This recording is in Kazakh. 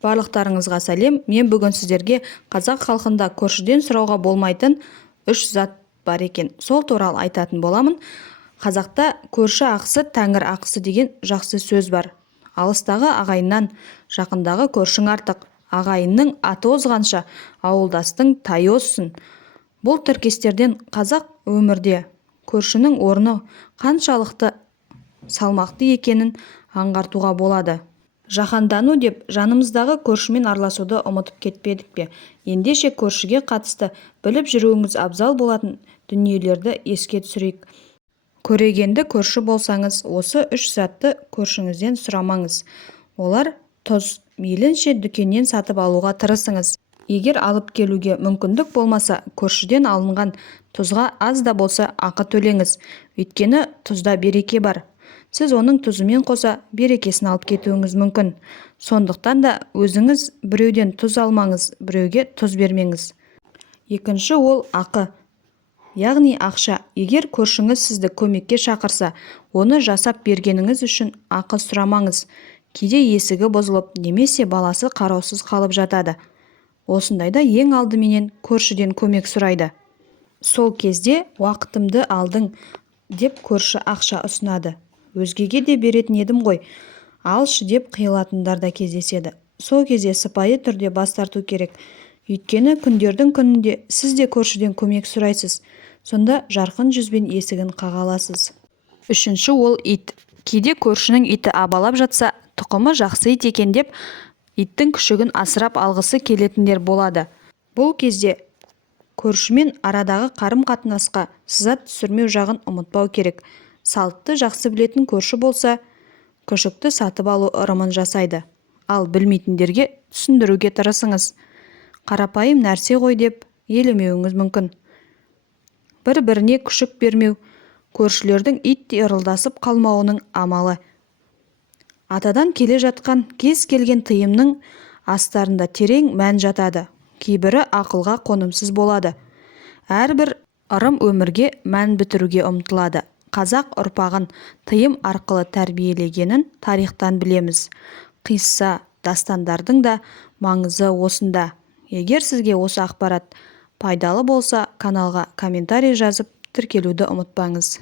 Барлықтарыңызға сәлем. Мен бүгін сіздерге қазақ халқында көршіден сұрауға болмайтын 3 зат бар екен. Сол туралы айтатын боламын. Қазақта көрші ақысы тәңір ақысы деген жақсы сөз бар. Алыстағы ағайыннан жақындағы көршің артық. Ағайынның аты озғанша ауылдастың тайы озсын. Бұл тіркестерден қазақ өмірде көршінің орны қаншалықты салмақты екенін аңғартуға болады. Жаһандану деп жанымыздағы көршімен араласуды ұмытып кетпедік пе? Ендеше көршіге қатысты біліп жүруіңіз абзал болатын дүниелерді еске түсірейік. Көрегенді көрші болсаңыз, осы 3 затты көршіңізден сұрамаңыз. Олар тұз. Мейлінше дүкеннен сатып алуға тырысыңыз. Егер алып келуге мүмкіндік болмаса, көршіден алынған тұзға аз да болса ақы төлеңіз. Өйткені тұзда береке бар. Сіз оның тұзымен қоса берекесін алып кетуіңіз мүмкін. Сондықтан да өзіңіз біреуден тұз алмаңыз, біреуге тұз бермеңіз. Екінші ол ақы, яғни ақша. Егер көршіңіз сізді көмекке шақырса, оны жасап бергеніңіз үшін ақы сұрамаңыз. Кейде есігі бұзылып, немесе баласы қараусыз қалып жатады. Осындайда ең алдыменен көршіден көмек сұрайды. Сол кезде уақытымды алдың деп көрші ақша ұсынады. Өзгеге де беретін едім ғой, алшы деп қиылатындар да кездеседі. Сол кезде сыпайы түрде бас тарту керек. Өйткені күндердің күнінде сіз де көршіден көмек сұрайсыз. Сонда жарқын жүзбен есігін қаға аласыз. Үшінші ол ит. Кейде көршінің иті абалап жатса, тұқымы жақсы ит екен деп, иттің күшігін асырап алғысы келетіндер болады. Бұл кезде көршімен арадағы қарым-қатынасқа сызат түсірмеу жағын ұмытпау керек. Салтты жақсы білетін көрші болса, күшікті сатып алу ырымын жасайды. Ал білмейтіндерге түсіндіруге тырысыңыз. Қарапайым нәрсе ғой деп елемеуіңіз мүмкін. Бір-біріне күшік бермеу көршілердің иттей ырылдасып қалмауының амалы. Атадан келе жатқан кез келген тыйымның астарында терең мән жатады. Кейбірі ақылға қонымсыз болады. Әрбір ырым өмірге мән бітіруге ұмтылады. Қазақ ұрпағын тыйым арқылы тәрбиелегенін тарихтан білеміз. Қисса, дастандардың да маңызы осында. Егер сізге осы ақпарат пайдалы болса, каналға комментарий жазып тіркелуді ұмытпаңыз.